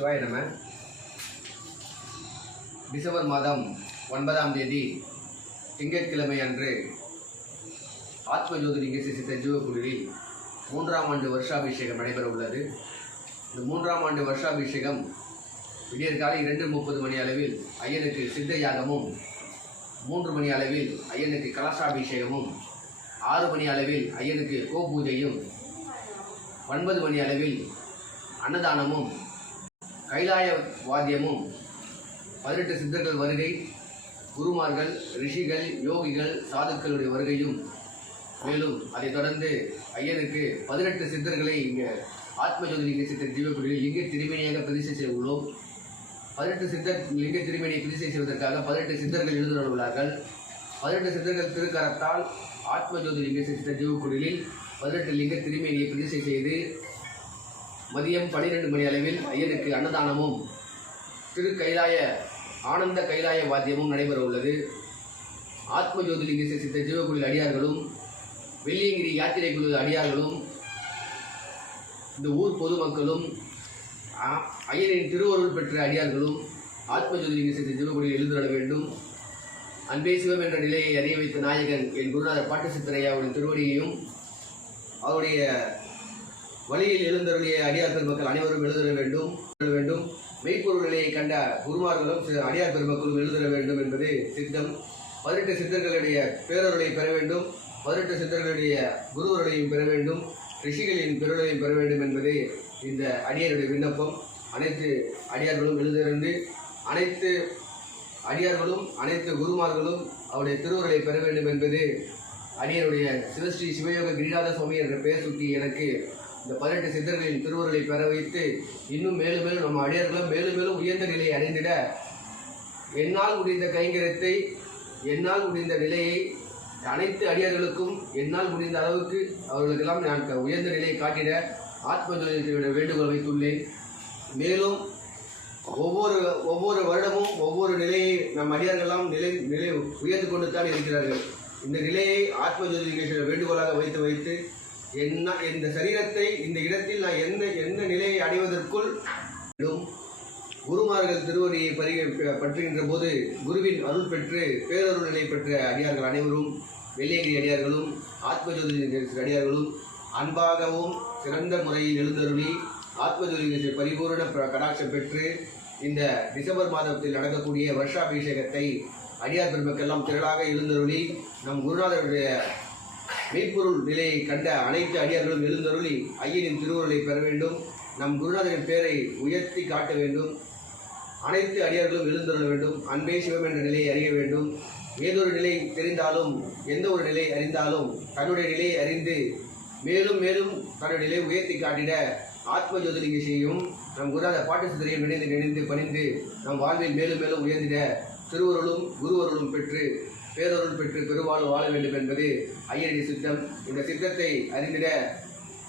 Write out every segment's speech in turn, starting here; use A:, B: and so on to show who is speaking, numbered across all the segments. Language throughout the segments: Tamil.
A: சிவாய நம டிசம்பர் மாதம் ஒன்பதாம் தேதி திங்கட்கிழமை அன்று ஆத்மஜோதிலிங்க சித்த ஜீவகுழுவில் மூன்றாம் ஆண்டு வருஷாபிஷேகம் நடைபெற உள்ளது. இந்த மூன்றாம் ஆண்டு வருஷாபிஷேகம் விடியற்காலை இரண்டு முப்பது மணி அளவில் ஐயனுக்கு சித்த யாகமும் மூன்று மணி அளவில் ஐயனுக்கு கலசாபிஷேகமும் ஆறு மணி அளவில் ஐயனுக்கு கோபூஜையும் ஒன்பது மணி அளவில் அன்னதானமும் கைலாய வாத்தியமும் பதினெட்டு சித்தர்கள் வருகை குருமார்கள் ரிஷிகள் யோகிகள் சாதுக்களுடைய வருகையும். மேலும் அதைத் தொடர்ந்து ஐயனுக்கு பதினெட்டு சித்தர்களை இங்கே ஆத்மஜோதி லிங்க சித்தர் ஜீவக்குடியில் லிங்க திருமணியாக பிரதிஷ்டை செய்ய உள்ளோம் பதினெட்டு சித்தர் லிங்க திருமணியை பிரதிஷ்டை செய்வதற்காக பதினெட்டு சித்தர்கள் எழுந்துள்ளார்கள் பதினெட்டு சித்தர்கள் திருக்கரத்தால் ஆத்மஜோதி லிங்க சித்தர் ஜீவக்குடியில் பதினெட்டு லிங்க திருமேனியை பிரதிஷ்டை செய்து மதியம் பன்னிரெண்டு மணி அளவில் ஐயனுக்கு அன்னதானமும் திரு கைலாய ஆனந்த கைலாய வாத்தியமும் நடைபெற உள்ளது. ஆத்ம ஜோதிலிங்க சித்த ஜீவக்குழு அடியார்களும் வெள்ளியங்கிரி யாத்திரை குழு அடியார்களும் இந்த ஊர் பொதுமக்களும் ஐயனின் திருவருள் பெற்ற அடியார்களும் ஆத்ம ஜோதிலிங்க சித்த ஜீவகுழியில் எழுந்துள்ள வேண்டும். அன்பே சிவம் என்ற நிலையை அறிய வைத்த நாயகன் என் குருநாதர் பாட்டு சித்தரையாவுடைய திருவடியையும் அவருடைய வழியில் எழுந்தருளிய அடியார் பெருமக்கள் அனைவரும் எழுதர வேண்டும் எழுத வேண்டும். மெய்ப்பொருள் நிலையை கண்ட குருமார்களும் அடியார் பெருமக்களும் எழுதர வேண்டும் என்பது சித்தம். பதினெட்டு சித்தர்களுடைய பேரருளை பெற வேண்டும். பதினெட்டு சித்தர்களுடைய குருவருளையும் பெற வேண்டும். ரிஷிகளின் பெருளையும் பெற வேண்டும் என்பது இந்த அடியாருடைய விண்ணப்பம். அனைத்து அடியார்களும் எழுதிருந்து அனைத்து அடியார்களும் அனைத்து குருமார்களும் அவருடைய திருவுருளை பெற வேண்டும் என்பது அடியருடைய சிவஸ்ரீ சிவயோக கிரிநாத சுவாமி என்ற பெயர் சுட்டி எனக்கு இந்த பதினெட்டு சித்தர்களின் திருவுருளை பெற வைத்து இன்னும் மேலும் மேலும் நம்ம அடியார்களும் மேலும் மேலும் உயர்ந்த நிலையை அடைந்திட என்னால் முடிந்த கைங்கரத்தை என்னால் முடிந்த நிலையை அனைத்து அடியார்களுக்கும் என்னால் முடிந்த அளவுக்கு அவர்களுக்கெல்லாம் நான் உயர்ந்த நிலையை காட்டிட ஆத்மஜோதிட வேண்டுகோள் வைத்துள்ளேன். மேலும் ஒவ்வொரு ஒவ்வொரு வருடமும் ஒவ்வொரு நிலையை நம் அடியார்களெல்லாம் நிலை நிலை உயர்ந்து கொண்டு தான் இருக்கிறார்கள். இந்த நிலையை ஆத்மஜோதிகேஸ்வர வேண்டுகோளாக வைத்து வைத்து என்ன இந்த சரீரத்தை இந்த இடத்தில் நான் என்ன எந்த நிலையை அடைவதற்குள் குருமார்கள் திருவடியை பறி பற்றுகின்ற போது குருவின் அருள் பெற்று பேரருள் நிலை பெற்ற அடியார்கள் அனைவரும் வெள்ளியங்கிரி அடியார்களும் ஆத்மஜோதி அடியார்களும் அன்பாகவும் சிறந்த முறையில் எழுந்தருளி ஆத்மஜோதி பரிபூரண கடாட்சம் பெற்று இந்த டிசம்பர் மாதத்தில் நடக்கக்கூடிய வருஷாபிஷேகத்தை அடியார் பெருமக்கெல்லாம் திரளாக எழுந்தருளி நம் குருநாதருடைய மெய்ப்பொருள் நிலையை கண்ட அனைத்து அடியார்களும் எழுந்தருளி ஐயனின் திருவுருளை பெற வேண்டும். நம் குருநாதரின் பெயரை உயர்த்தி காட்ட வேண்டும். அனைத்து அடியார்களும் எழுந்தருள வேண்டும். அன்பே சிவம் என்ற நிலையை அறிய வேண்டும். ஏதொரு நிலை தெரிந்தாலும் எந்த ஒரு நிலை அறிந்தாலும் தன்னுடைய நிலையை அறிந்து மேலும் மேலும் தன்னுடைய நிலையை உயர்த்தி காட்டிட ஆத்ம ஜோதிலிங்க செய்யும் நம் குருநாத பாட்டு சித்தரையும் நினைந்து நினைந்து பணிந்து நம் வாழ்வில் மேலும் மேலும் உயர்ந்திட திருவருளும் குருவருளும் பெற்று பேரொருள் பெற்று பெருவாழ்வு வாழ வேண்டும் என்பது ஐயனடி சித்தம். இந்த சித்தத்தை அறிந்திட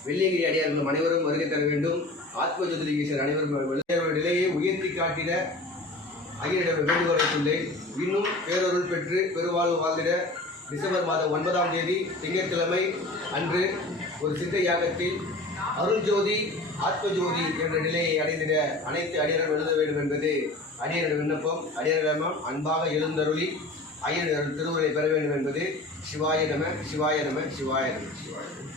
A: வெள்ளியங்கிரி அடியார்களும் அனைவரும் வருகை தர வேண்டும். ஆத்ம ஜோதிலிங்கேஸ்வரர் அனைவரும் நிலையை உயர்த்தி காட்டிட ஐயனிடம் வேண்டுகோள் வைத்துள்ளேன். இன்னும் பேரொருள் பெற்று பெருவாழ்வு வாழ்ந்திட டிசம்பர் மாதம் ஒன்பதாம் தேதி திங்கட்கிழமை அன்று ஒரு சித்த யாகத்தில் அருள் ஜோதி என்ற நிலையை அடைந்திட அனைத்து அடியாரும் எழுத வேண்டும் என்பது அடியருடைய விண்ணப்பம். அடியரிடம் அன்பாக எழுந்தருளி ஐயன் திருவுரை பெற வேண்டும் என்பது சிவாய நம சிவாய நம சிவாய நம சிவாய நம.